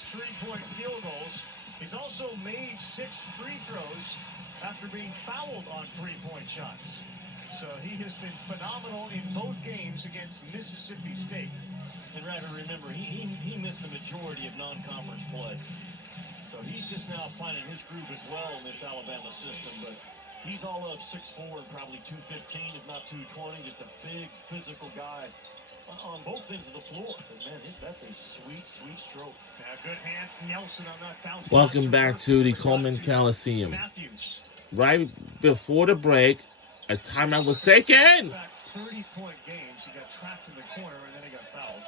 6 3-point field goals. He's also made 6 free throws after being fouled on 3-point shots. So he has been phenomenal in both games against Mississippi State. And rather remember, he missed the majority of non-conference play. So he's just now finding his groove as well in this Alabama system. But he's all of 6'4", and probably 215, if not 220. Just a big physical guy on both ends of the floor. But man, that's a sweet, sweet stroke. Yeah, good hands, Nelson on that bounce. Welcome back to the Coleman Coliseum. Right before the break, a timeout was taken. 30-point games. He got trapped in the corner and then he got fouled.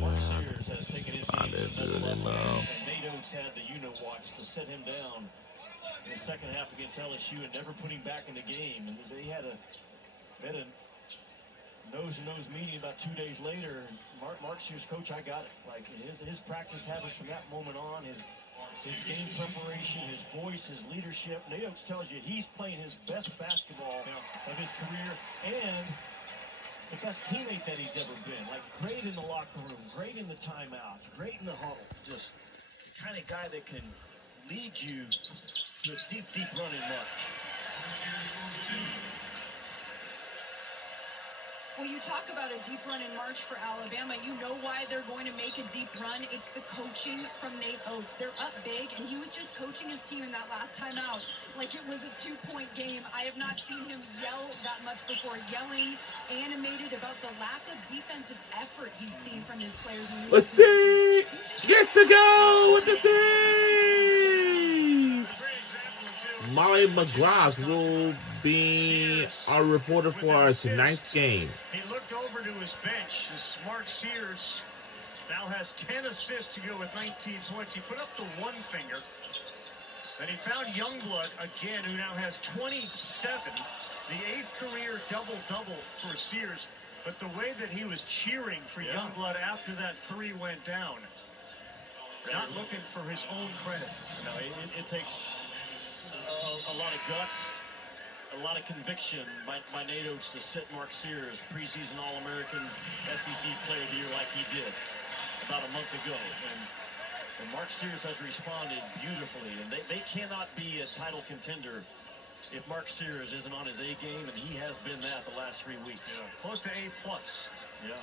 Mark Sears has taken his game to another level, and Nate Oates had the watch to set him down in the second half against LSU and never put him back in the game. And they had a nose-to-nose meeting about 2 days later. Mark Sears, coach, I got it. Like his practice habits from that moment on, his game preparation, his voice, his leadership. Nate Oates tells you he's playing his best basketball of his career and the best teammate that he's ever been. Like, great in the locker room, great in the timeout, great in the huddle. Just the kind of guy that can lead you to a deep, deep run in March. Well, you talk about a deep run in March for Alabama. You know why they're going to make a deep run. It's the coaching from Nate Oates. They're up big, and he was just coaching his team in that last timeout like it was a 2-point game. I have not seen him yell that much before. Yelling, animated about the lack of defensive effort he's seen from his players. Let's see. Gets to go with the three. Molly McGrath will be our reporter for tonight's game. He looked over to his bench. This Mark Sears now has 10 assists to go with 19 points. He put up the one finger. Then he found Youngblood again, who now has 27. The 8th career double-double for Sears. But the way that he was cheering for Youngblood after that 3 went down, not looking for his own credit. No, it takes a lot of guts, a lot of conviction by Nate Oates to sit Mark Sears, preseason All-American SEC Player of the Year, like he did about a month ago. And Mark Sears has responded beautifully. And they cannot be a title contender if Mark Sears isn't on his A game, and he has been that the last 3 weeks. Yeah, close to A+. Yeah.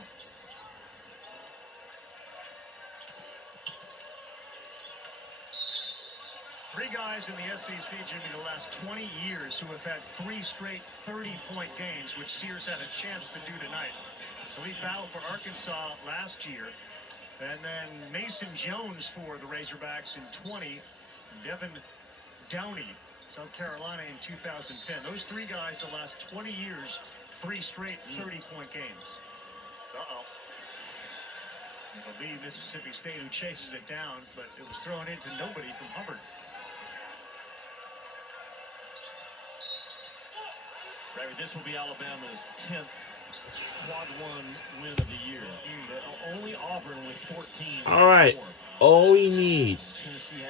Three guys in the SEC, Jimmy, the last 20 years who have had 3 straight 30-point games, which Sears had a chance to do tonight. So he battled for Arkansas last year. And then Mason Jones for the Razorbacks in 20. Devin Downey, South Carolina in 2010. Those 3 guys the last 20 years, 3 straight 30-point games. Uh-oh. It'll be Mississippi State who chases it down, but it was thrown into nobody from Hubbard. Right, this will be Alabama's 10th quad 1 win of the year. Only Auburn with 14. All right. All we need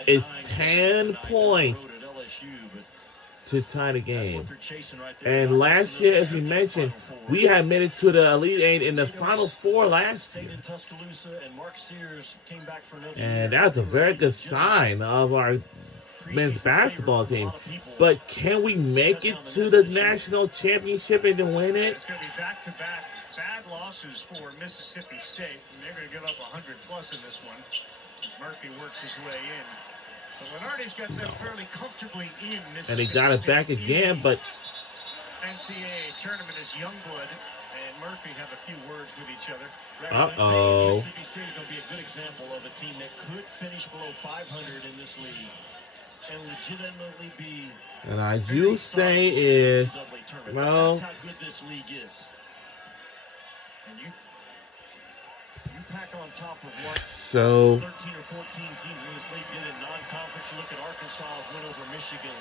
is 10 points to tie the game. And last year, as we mentioned, we had made it to the Elite 8 in the Final 4 last year. And that's a very good sign of our men's basketball team. But can we make it to the national championship and to win it? It's going to be back-to-back bad losses for Mississippi State, and they're going to give up 100+ in this one as Murphy works his way in. But Lenardi's got them fairly comfortably in Mississippi And he got it back again, but NCAA tournament is Youngblood and Murphy have a few words with each other. uh-oh. Mississippi State is going to be a good example of a team that could finish below 500 in this league and legitimately be. And I do say is, well, that's how good this league is. And you pack on top of what so 13 or 14 teams in this league did in non-conference. You look at Arkansas's win over Michigan,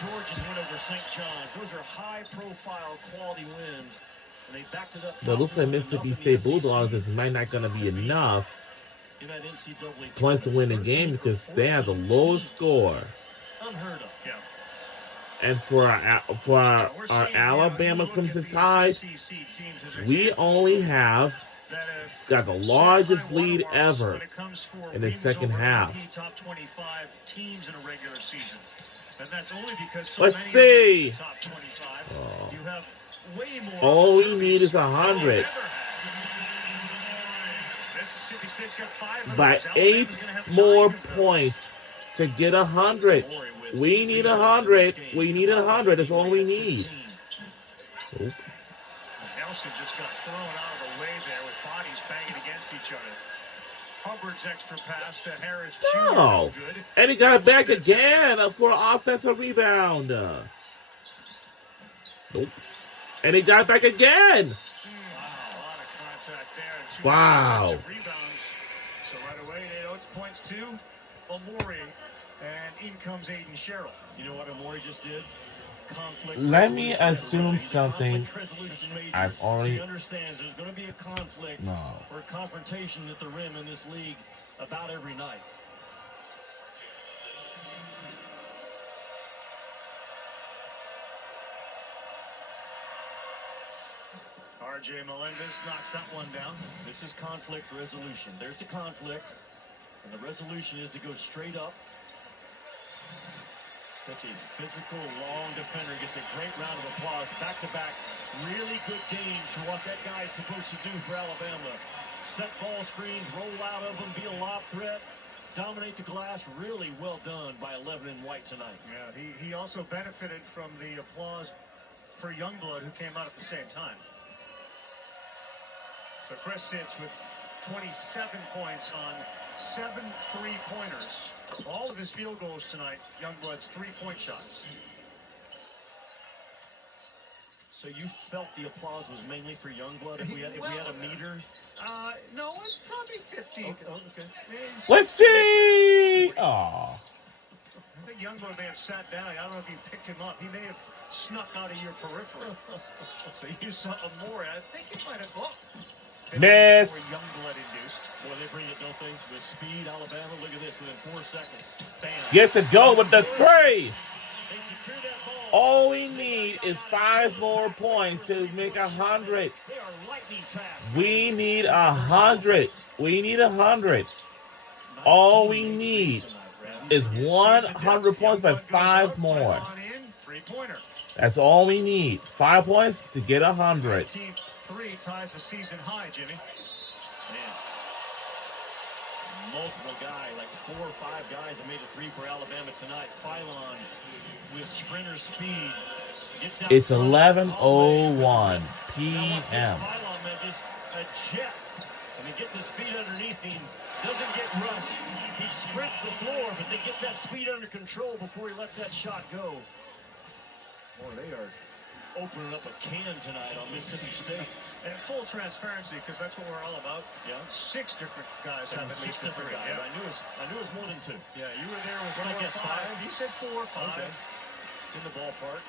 Georgia's win over St. John's. Those are high-profile, quality wins, and they backed it up. but it looks like Mississippi State Bulldogs is might not going to be enough in that NCAA points to win the game because they have the lowest score. Unheard of. Yeah. And for our Alabama Crimson Tide, we only have got the largest lead ever in the second half. Top 25 teams in a regular season. And that's only because so Let's many see. Top 25. You have way more. All we need is 100. Mississippi State's got 5 of By those. 8 Alabama's gonna have more 9 of those. points to get 100. We need 100. We need 100. That's all we need. Oop. Nelson just got thrown out of the way there with bodies banging against each other. Hubbard's extra pass to Harris. Jr. No. Good. And he got it back again for an offensive rebound. Nope. And he got it back again. Wow, a lot of contact there. And 2 Wow. offensive rebounds. So right away, Nate Oates points to Amori, and in comes Aiden Sherrill. You know what Amori just did? Conflict. Let me resolution. assume something Conflict resolution major. I've already- So he understands there's going to be a conflict No. or confrontation at the rim in this league about every night. RJ Melendez knocks that one down. This is conflict resolution. There's the conflict, and the resolution is to go straight up. Such a physical, long defender gets a great round of applause. Back-to-back, really good game for what that guy is supposed to do for Alabama. Set ball screens, roll out of them, be a lob threat, dominate the glass. Really well done by 11 in white tonight. Yeah, he also benefited from the applause for Youngblood, who came out at the same time. So Chris sits with 27 points on 7 3-pointers. All of his field goals tonight, Youngblood's 3-point shots. So you felt the applause was mainly for Youngblood if we had a meter? No, it's probably 15. Okay. Let's see. Oh. I think Youngblood may have sat down. I don't know if you picked him up. He may have snuck out of your periphery. So you saw Amori. I think it might have. Miss. Youngblood induced. Boy, they bring it, don't they? With speed, Alabama. Look at this. Within 4 seconds. Bam. Gets to go with the 3. They secure that ball. All we need is 5 more points to make 100. They are lightning fast. We need 100. We need 100. All we need is 100 points by 5 more. On in, 3-pointer. That's all we need. 5 points to get 100. 19-3 ties the season high, Jimmy. Man. Multiple guys, like 4 or 5 guys that made a 3 for Alabama tonight. Phylon with sprinter speed. Gets out It's front. 11:01 Now p.m. watch this Phylon, man, just a jet. And he gets his feet underneath him. Doesn't get rushed. He sprints the floor, but then gets that speed under control before he lets that shot go. Boy, they are opening up a can tonight on Mississippi State. And full transparency, because that's what we're all about. Yeah. 6 different guys have at 6 least a different 3. guys. Yeah. I knew it was more than 2. Yeah, you were there with Well, I 4 or guess 5. 5. You said 4 or 5. Okay. In the ballpark.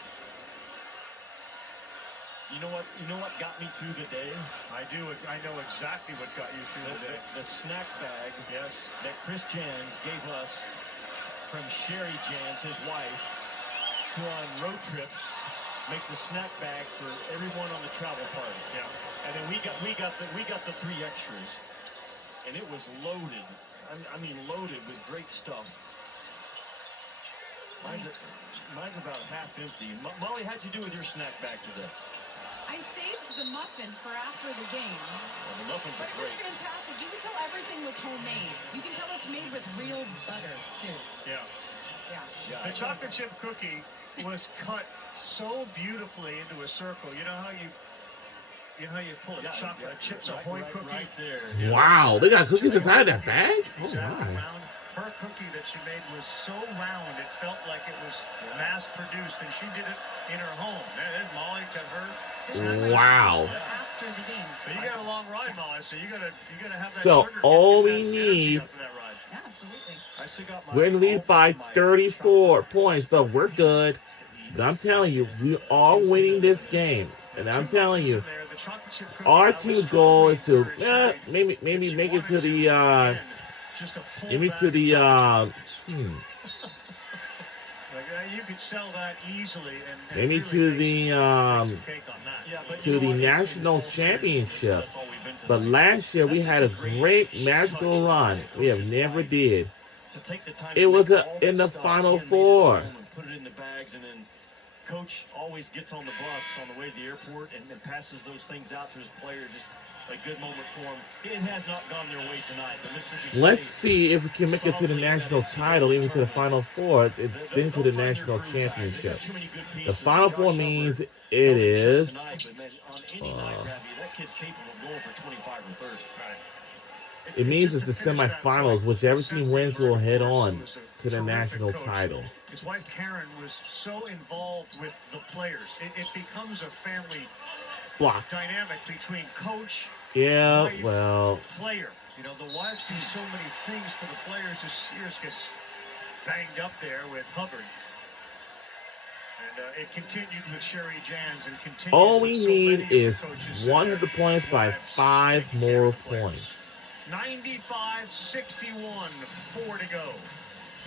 You know what got me through the day? I know exactly what got you through the day. The snack bag Yes. that Chris Jans gave us from Sherry Jans, his wife, who on road trips makes a snack bag for everyone on the travel party. Yeah. And then we got the 3 extras, and it was loaded. I mean loaded with great stuff. Mine's about half empty. Molly, how'd you do with your snack bag today? I saved the muffin for after the game. Well, the muffins But are it was great. fantastic. You can tell everything was homemade. You can tell it's made with real butter, too. Yeah. Yeah. Yeah, The chocolate chip cookie was cut so beautifully into a circle. You know how you pull a chocolate chips ahoy cookie? right there. Wow, they got cookies inside that bag? Oh Exactly. my. Round. Her cookie that she made was so round it felt like it was mass produced, and she did it in her home. There's Molly to her. Wow. After the game. But you got a long ride, Molly, so you gotta have that. So sugar all get we that need- energy after that ride. Yeah, absolutely. I still got my We're in the lead by 34 points, but we're good. But I'm telling you, we are winning this game. And I'm telling you, The chocolate chip cookie, our I was team's still goal is to encouraged. maybe She make it to wanted the get just a full maybe bag to of the chocolate hmm. chip. Like You could sell that easily. And Maybe really to make the some cake on that. Yeah, but to you the know what? national In all seriousness, championship. that's all we've been But tonight. last year we That's had a such a great touch magical by run. the We have coach's never life did. to take the time It to was make all in that the stuff Final handmade at Four. home and put it in the bags, and then coach always gets on the bus on the way to the airport and passes those things out to his player. Just a good moment for him. It has not gone their way tonight, but Mississippi Let's State see if we can make it to the national title, even to the Final Four, then to the national championship. The Final Four means it is. It means it's the semifinals. Whichever team wins will head on to the national title. His wife Karen was so involved with the players. It becomes a family Blocked. dynamic between coach, Yeah, wife, well, player. You know, the wives do so many things for the players as Sears gets banged up there with Hubbard. And it continued with Sherry Jans and continues all with we so need many of the is coaches 100 points by that's 5 taking care more of the players. points. 95-61, 4 to go.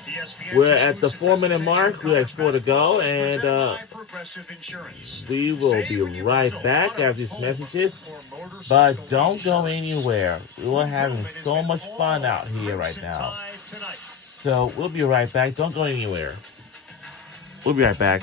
ESPN We're at the exclusive 4-minute mark. presentation We have of 4 to go, college and basketball is presented by Progressive Insurance. we will Save be when you right bundle back auto, after these home, messages. or motorcycle But don't go insurance. anywhere. We're having Improvement has so been much fun all out here right Crimson now. Tide tonight. So we'll be right back. Don't go anywhere. We'll be right back.